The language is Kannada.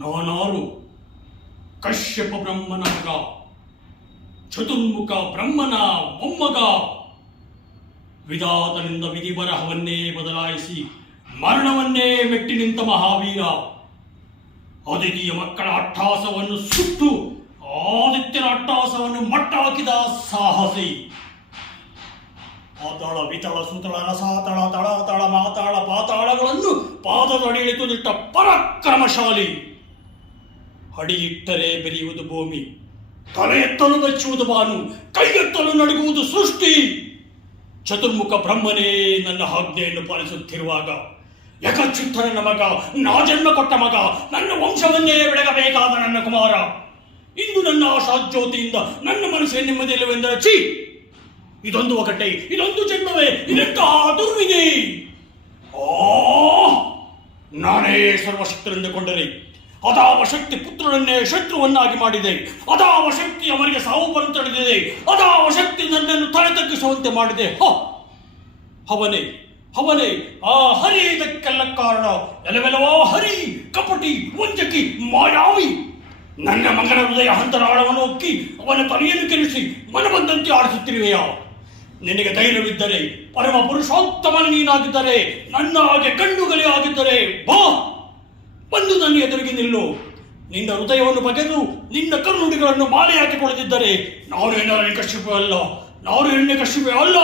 ನಾನಾರು ಕಶ್ಯಪ ಬ್ರಹ್ಮನ ಮಗ, ಚತುರ್ಮುಖ ಬ್ರಹ್ಮನ ಮೊಮ್ಮಗ. ವಿಧಾತನಿಂದ ವಿಧಿ ಬರಹವನ್ನೇ ಬದಲಾಯಿಸಿ ಮರಣವನ್ನೇ ಮೆಟ್ಟಿ ನಿಂತ ಮಹಾವೀರ. ಅದಿತಿಯ ಮಕ್ಕಳ ಅಟ್ಟಹಾಸವನ್ನು ಸುಟ್ಟು ಆದಿತ್ಯನ ಅಟ್ಟಹಾಸವನ್ನು ಮಟ್ಟ ಹಾಕಿದ ಸಾಹಸಿ. ಪಾತಾಳ ವಿತಳ ಸುತಳ ರಸಾತಳ ತಳಾತಳ ಮಾತಾಳ ಪಾತಾಳಗಳನ್ನು ಪಾದದಡಿಯಲ್ಲಿ ತುದಿಟ್ಟ ಪರಾಕ್ರಮಶಾಲಿ. ಅಡಿಯಿಟ್ಟರೆ ಬೆರೆಯುವುದು ಭೂಮಿ, ತಲೆ ಎತ್ತಲು ಬೆಚ್ಚುವುದು ಬಾನು, ಕೈಗೆತ್ತಲು ನಡುಗುವುದು ಸೃಷ್ಟಿ. ಚತುರ್ಮುಖ ಬ್ರಹ್ಮನೇ ನನ್ನ ಆಜ್ಞೆಯನ್ನು ಪಾಲಿಸುತ್ತಿರುವಾಗ ಯಕಚಿತ್ತನ ಮಗ, ನಾ ಜನ್ಮ ಕೊಟ್ಟ ಮಗ, ನನ್ನ ವಂಶವನ್ನೇ ಬೆಳಗಬೇಕಾದ ನನ್ನ ಕುಮಾರ ಇಂದು ನನ್ನ ಆಶಾಜ್ಯೋತಿಯಿಂದ ನನ್ನ ಮನಸ್ಸಿನ ನೆಮ್ಮದಿಯಿಲ್ಲವೆಂದರೆ ಛೀ, ಇದೊಂದು ಒಗಟೆ, ಇದೊಂದು ಜನ್ಮವೇ, ಇದೆಂತಹ ದುರ್ವಿಧಿ. ನಾನೇ ಸರ್ವಶಕ್ತರೆಂದುಕೊಂಡರೆ ಅದಾವ ಶಕ್ತಿ ಪುತ್ರನನ್ನೇ ಶತ್ರುವನ್ನಾಗಿ ಮಾಡಿದೆ. ಅದಾವ ಶಕ್ತಿ ಅವರಿಗೆ ಸಾವು ಬಂತಡೆದಿದೆ. ಅದಾವ ಶಕ್ತಿ ನನ್ನನ್ನು ತಲೆ ತಗ್ಗಿಸುವಂತೆ ಮಾಡಿದೆ. ಅವನೇ ಅವನೇ ಆ ಹರಿ ಇದಕ್ಕೆಲ್ಲ ಕಾರಣ. ಎಲವೆಲವೋ ಹರಿ, ಕಪಟಿ, ವಂಚಕಿ, ಮಾಯಾವಿ. ನನ್ನ ಮಗನ ಹೃದಯ ಅಂತರಾಳವನ್ನು ಒಕ್ಕಿ ಅವನ ತಲೆಯನ್ನು ಕೆರಿಸಿ ಮನಬಂದಂತೆ ಆಡಿಸುತ್ತಿರುವೆಯಾ? ನಿನಗೆ ಧೈರ್ಯವಿದ್ದರೆ, ಪರಮ ಪುರುಷೋತ್ತಮನ ನೀನಾಗಿದ್ದರೆ, ನನ್ನ ಹಾಗೆ ಕಣ್ಣುಗಲಿ ಆಗಿದ್ದರೆ ಬಾ, ಬಂದು ನನ್ನ ಎದುರಿಗೆ ನಿಲ್ಲು. ನಿನ್ನ ಹೃದಯವನ್ನು ಬಗೆದು ನಿನ್ನ ಕಣ್ಣುಡಿಗಳನ್ನು ಮಾಲೆ ಹಾಕಿಕೊಳ್ಳದಿದ್ದರೆ ನಾನು ಹಿರಣ್ಯಕಶಿಪು ಅಲ್ಲ, ನಾನು ಹಿರಣ್ಯಕಶಿಪು ಅಲ್ಲ.